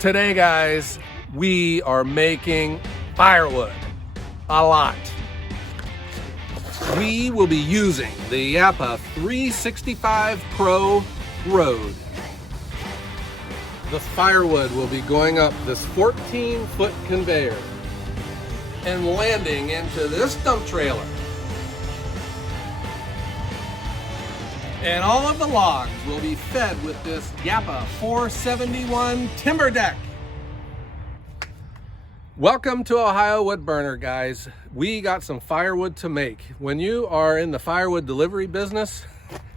Today, guys, we are making firewood a lot. We will be using the Japa 365 Pro Road. The firewood will be going up this 14-foot conveyor and landing into this dump trailer. And all of the logs will be fed with this Japa 471 timber deck. Welcome to Ohio Wood Burner, guys. We got some firewood to make. When you are in the firewood delivery business,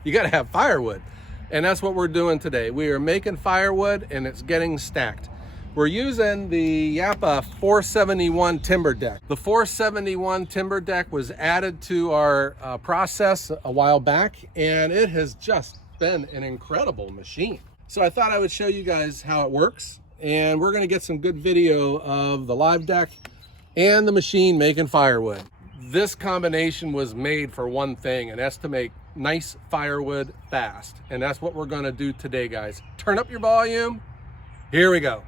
you gotta have firewood. And that's what we're doing today. We are making firewood and it's getting stacked. We're using the Japa 471 timber deck. The 471 timber deck was added to our process a while back, and it has just been an incredible machine. So I thought I would show you guys how it works, and we're gonna get some good video of the live deck and the machine making firewood. This combination was made for one thing, and that's to make nice firewood fast. And that's what we're gonna do today, guys. Turn up your volume. Here we go.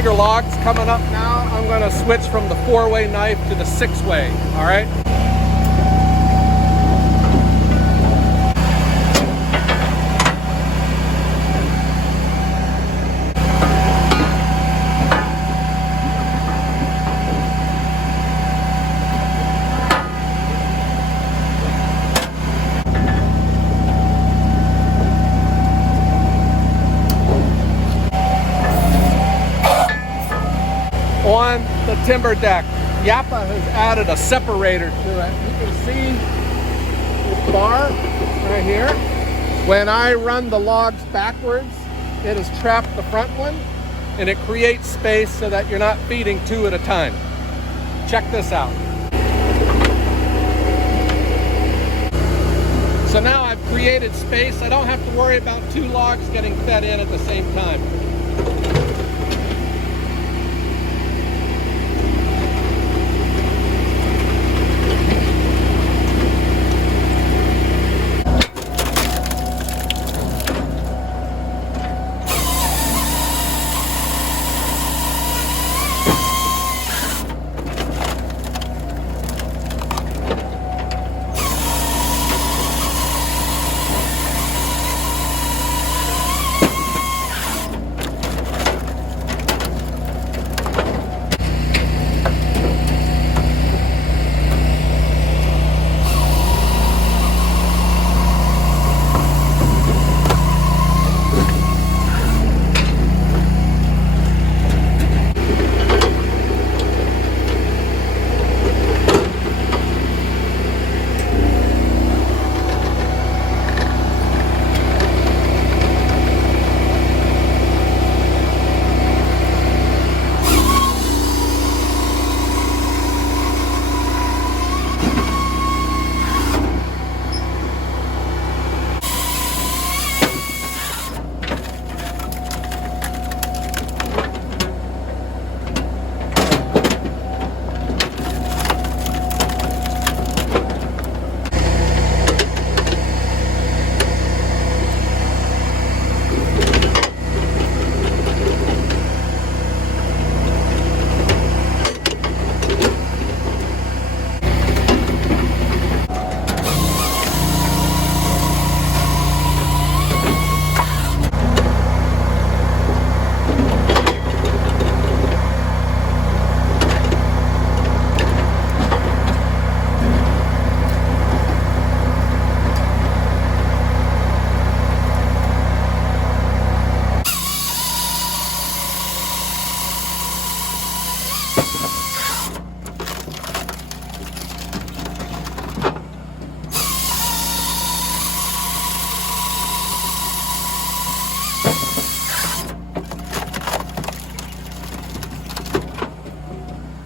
bigger logs coming up now, I'm going to switch from the 4-way knife to the 6-way, all right? On the timber deck, Japa has added a separator to it. You can see this bar right here. When I run the logs backwards, it has trapped the front one and it creates space so that you're not feeding 2 at a time. Check this out. So now I've created space. I don't have to worry about 2 logs getting fed in at the same time.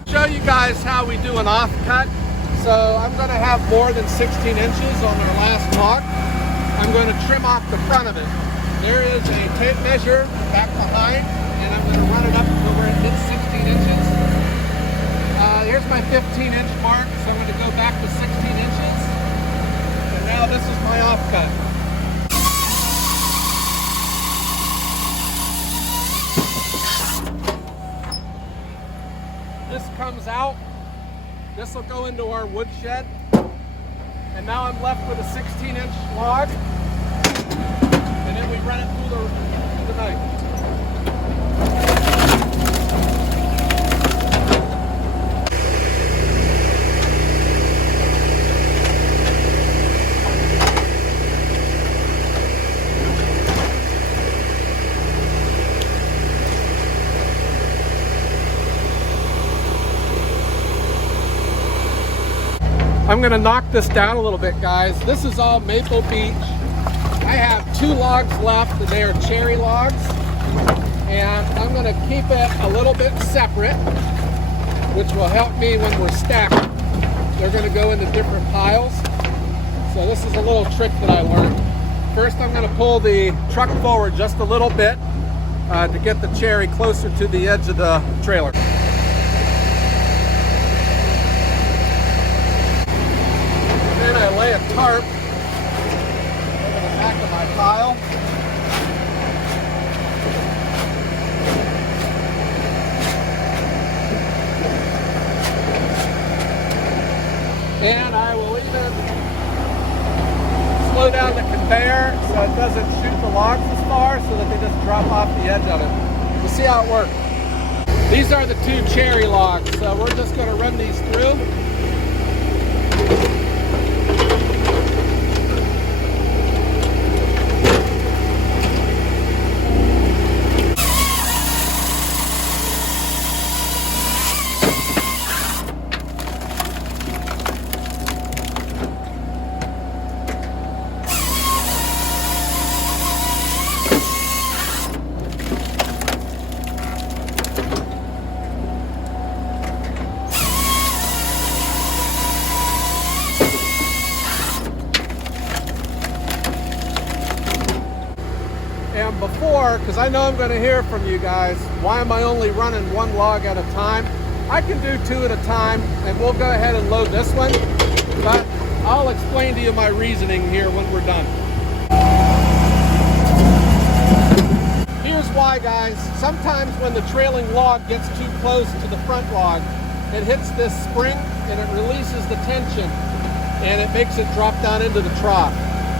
Show you guys how we do an offcut. So I'm going to have more than 16 inches on our last log. I'm going to trim off the front of it. There is a tape measure back behind, and I'm going to run it up until where it hits 16 inches. Here's my 15-inch mark, so I'm going to go back to 16 inches. And now this is my offcut. This comes out. This will go into our wood shed. And now I'm left with a 16-inch log. And then we run it through the knife. I'm gonna knock this down a little bit, guys. This is all maple beech. I have 2 logs left, and they are cherry logs. And I'm gonna keep it a little bit separate, which will help me when we're stacking. They're gonna go into different piles. So this is a little trick that I learned. First, I'm gonna pull the truck forward just a little bit to get the cherry closer to the edge of the trailer. Then I lay a tarp over the back of my pile. And I will even slow down the conveyor so it doesn't shoot the logs as far, so that they just drop off the edge of it. We'll see how it works. These are the 2 cherry logs, so we're just going to run these through. And before, because I know I'm going to hear from you guys, why am I only running 1 log at a time? I can do 2 at a time, and we'll go ahead and load this one, but I'll explain to you my reasoning here when we're done. Here's why, guys. Sometimes when the trailing log gets too close to the front log, it hits this spring and it releases the tension and it makes it drop down into the trough.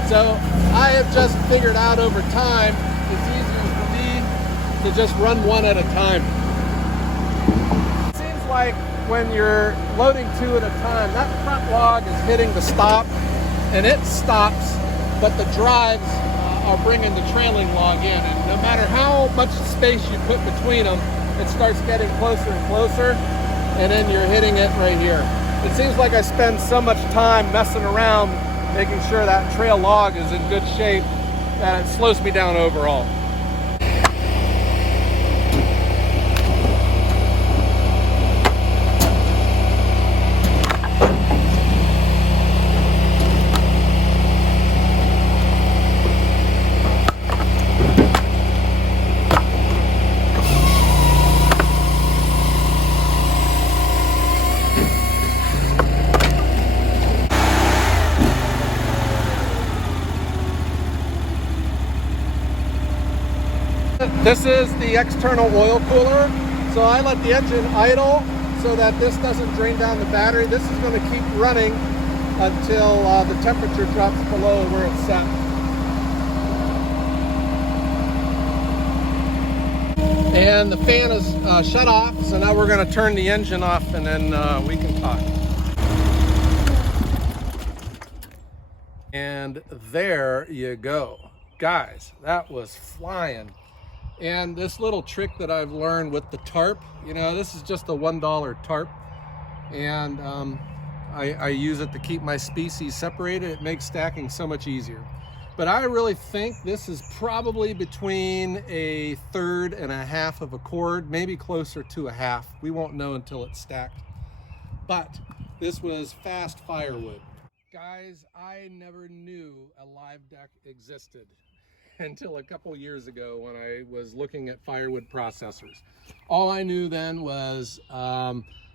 So I have just figured out over time it's easier for me to just run 1 at a time. It seems like when you're loading 2 at a time, that front log is hitting the stop and it stops, but the drives are bringing the trailing log in. And no matter how much space you put between them, it starts getting closer and closer, and then you're hitting it right here. It seems like I spend so much time messing around making sure that trail log is in good shape that it slows me down overall. This is the external oil cooler, so I let the engine idle so that this doesn't drain down the battery. This is going to keep running until the temperature drops below where it's set. And the fan is shut off, so now we're going to turn the engine off and then we can talk. And there you go. Guys, that was flying. And this little trick that I've learned with the tarp, you know, this is just a $1 tarp, and I use it to keep my species separated. It makes stacking so much easier. But I really think this is probably between 1/3 and 1/2 of a cord, maybe closer to 1/2. We won't know until it's stacked. But this was fast firewood. Guys, I never knew a live deck existed until a couple years ago when I was looking at firewood processors. All I knew then was I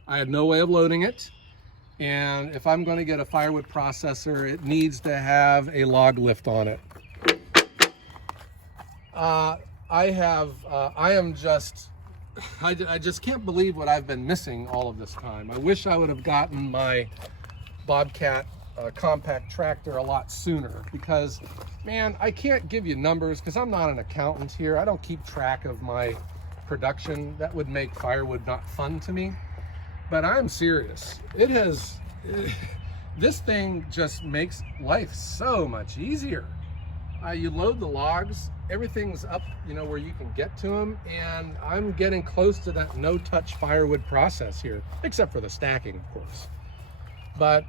had no way of loading it, and if I'm going to get a firewood processor, it needs to have a log lift on it. I just can't believe what I've been missing all of this time. I wish I would have gotten my Bobcat compact tractor a lot sooner, because man, I can't give you numbers because I'm not an accountant here. I don't keep track of my production. That would make firewood not fun to me. But I'm serious. This thing just makes life so much easier. You load the logs, everything's up, you know, where you can get to them, and I'm getting close to that no-touch firewood process here, except for the stacking, of course. But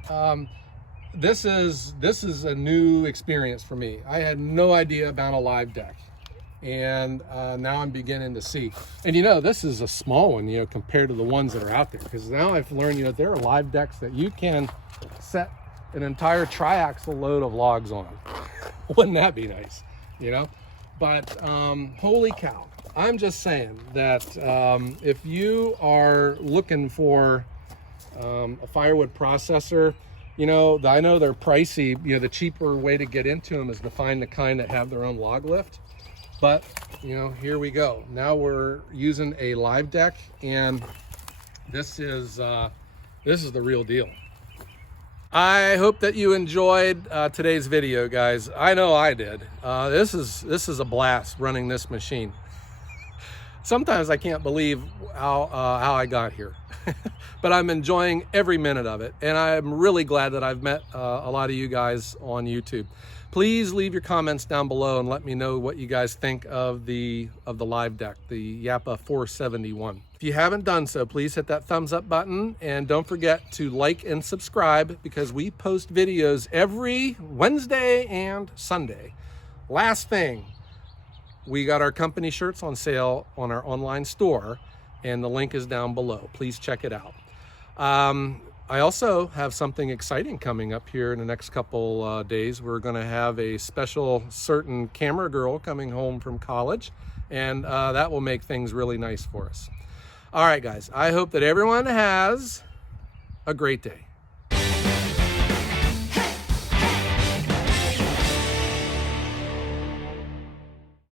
this is a new experience for me. I had no idea about a live deck, and now I'm beginning to see. And you know, this is a small one, you know, compared to the ones that are out there, because now I've learned, you know, there are live decks that you can set an entire triaxle load of logs on. Wouldn't that be nice, you know? But holy cow, I'm just saying that if you are looking for a firewood processor, you know, I know they're pricey. You know, the cheaper way to get into them is to find the kind that have their own log lift. But, you know, here we go. Now we're using a live deck, and this is the real deal. I hope that you enjoyed today's video, guys. I know I did. This is a blast running this machine. Sometimes I can't believe how I got here, but I'm enjoying every minute of it. And I'm really glad that I've met a lot of you guys on YouTube. Please leave your comments down below and let me know what you guys think of the live deck, the Japa 471. If you haven't done so, please hit that thumbs up button and don't forget to like and subscribe because we post videos every Wednesday and Sunday. Last thing, we got our company shirts on sale on our online store and the link is down below. Please check it out. I also have something exciting coming up here in the next couple days. We're going to have a special certain camera girl coming home from college, and that will make things really nice for us. All right, guys, I hope that everyone has a great day.